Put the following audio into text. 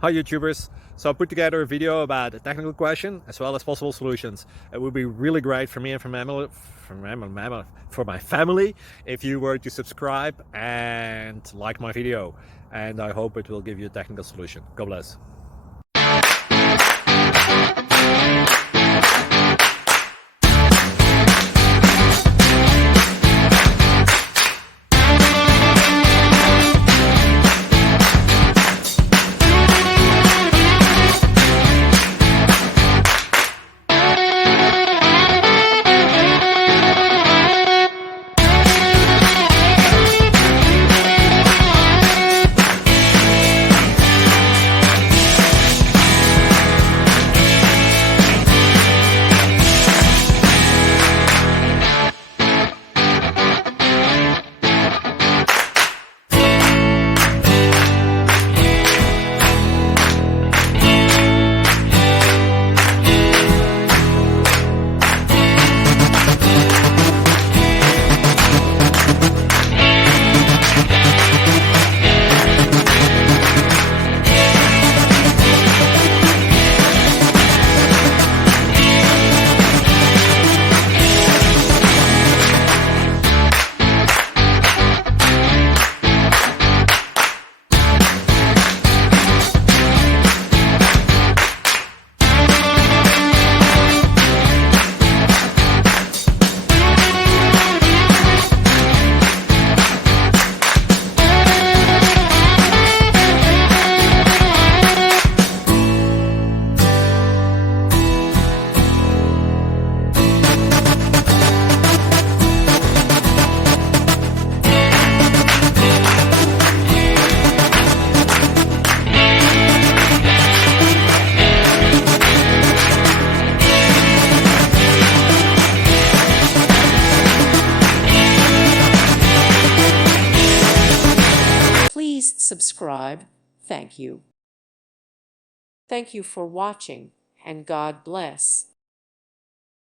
Hi YouTubers. So I put together a video about a technical question as well as possible solutions. It would be really great for me and for my family if you were to subscribe and like my video. And I hope it will give you a technical solution. God bless. Please subscribe. Thank you. Thank you for watching, and God bless.